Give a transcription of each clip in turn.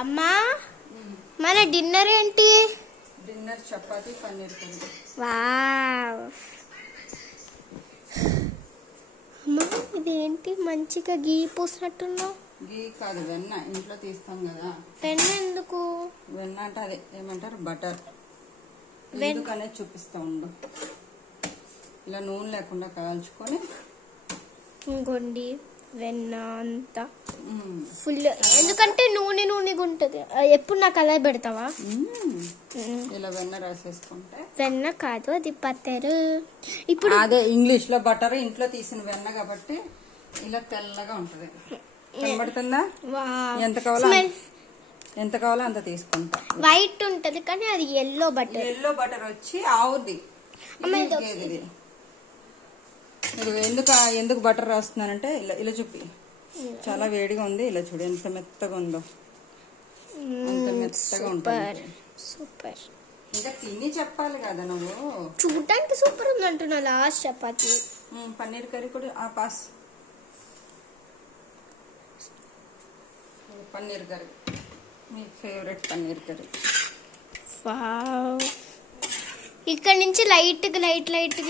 అమ్మా మన డిన్నర్ ఏంటి? Dinner chapati paneer curry. Wow. అమ్మా ఇదేంటి మంచిగా గీ పూసినట్టున్నావు? గీ కాదు, వెన్న. ఇంట్లో తీస్తాం కదా. వెన్న ఎందుకు? వెన్న అంటే అదే ఏమంటారు, బటర్. ఎందుకనేది చూపిస్తా ఉండు. ఇలా నూనె లేకుండా కాల్చుకొని ఇంకోండి వెన్న అంతా ఫుల్, ఎందుకంటే నూనె నూనెగా ఉంటది. ఎప్పుడు నాకు అలా పెడతావా? ఇలా వెన్న రాసేసుకుంటే. వెన్న కాదు, అది బటర్. ఇప్పుడు అదే ఇంగ్లీష్ లో బటర్, ఇంట్లో తీసిన వెన్న కాబట్టి ఇలా తెల్లగా ఉంటది. కనబడుతుందా? ఎంత కావాలో అంత తీసుకుంటా. వైట్ ఉంటది కానీ అది ఎల్లో బటర్. ఎల్లో బటర్ వచ్చి ఆవుది. ఎందుకు బటర్ రాస్తున్నానంటే ఇలా చూపి. చాలా వేడిగా ఉంది. ఇలా చూడు ఎంత మెత్తగా ఉందో. అంత మెత్తగా ఉంటుంది. సూపర్. ఇంకా తిని చెప్పాలి కదా నువ్వు. చూడటానికి సూపర్ ఉంది అంటున్నా. లాస్ట్ చపాతి పన్నీర్ కర్రీ కూడా పాస్. పన్నీర్ కర్రీ మీ ఫేవరెట్ పన్నీర్ కర్రీ. వావ్. ఇక్కడ నుంచి లైట్ గా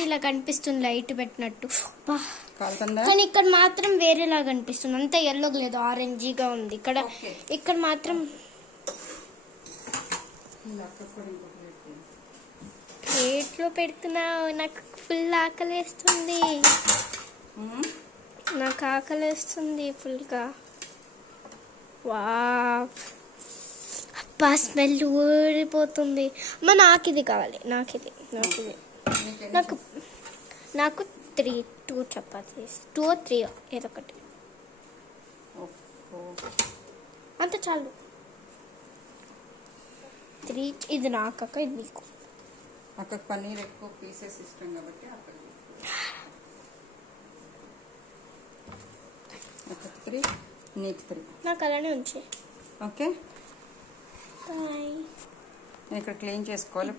ఇలా కనిపిస్తుంది, లైట్ పెట్టినట్టు. కానీ ఇక్కడ మాత్రం వేరేలా కనిపిస్తుంది. అంత ఎల్లో లేదు, ఆరెంజీగా ఉంది. ఇక్కడ మాత్రం ప్లేట్లో పెడుతున్నావు. నాకు ఫుల్ ఆకలేస్తుంది. నాకు ఆకలేస్తుంది ఫుల్ గా. వావ్, అబ్బా స్మెల్ ఊడిపోతుంది. అమ్మ నాకు ఇది కావాలి. నాకు 2 చపాతీస్, 2 or 3 ఏదో ఒకటి. అంత చాలు. 3 ఇది నాకు అక్క, ఇది నీకు. అక్కకు పన్నీర్ ఎక్కువ పీసెస్ ఇష్టం కాబట్టి అక్కకు 3, నీకు 3. నాకు అలానే ఉంచే. Okay, bye. ఇక్కడ క్లీన్ చేసుకోవాలి.